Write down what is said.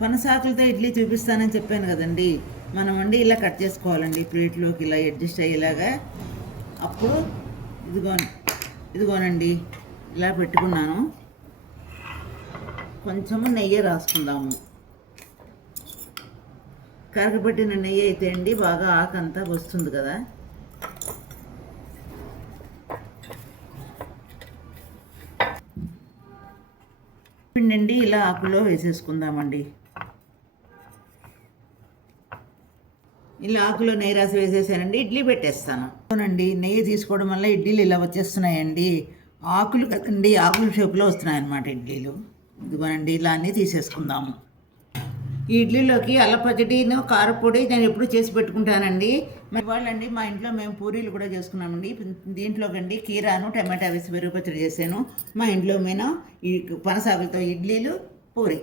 పనసాకులతో ఇడ్లీ చూపిస్తానని చెప్పాను కదండి. మనం వండి ఇలా కట్ చేసుకోవాలండి, ప్లేట్లోకి ఇలా అడ్జస్ట్ అయ్యేలాగా. అప్పుడు ఇదిగోనండి ఇలా పెట్టుకున్నాను. కొంచెము నెయ్యి రాసుకుందాము. కరగబెట్టిన నెయ్యి అయితే అండి బాగా ఆకంతా వస్తుంది కదా. పిండి ఇలా ఆకులో వేసేసుకుందామండి. ఇలా ఆకులో నెయ్యి రాసి వేసేసానండి. ఇడ్లీ పెట్టేస్తాను. అవునండి, నెయ్యి తీసుకోవడం వల్ల ఇడ్లీలు ఇలా వచ్చేస్తున్నాయండి. ఆకులు కదండి, ఆకుల షేప్లో వస్తున్నాయి అన్నమాట ఇడ్లీలు. ఇదిగోనండి ఇలా అన్నీ తీసేసుకుందాము. ఈ ఇడ్లీలోకి అల్లపచ్చడిను కారపొడి నేను ఎప్పుడు చేసి పెట్టుకుంటానండి. వాళ్ళండి మా ఇంట్లో మేము పూరీలు కూడా చేసుకున్నామండి. దీంట్లోకండి కీరాను టమాటా వేసి పెరుగు పచ్చడి చేశాను. మా ఇంట్లో మేము ఈ పనసాకులతో ఇడ్లీలు, పూరి.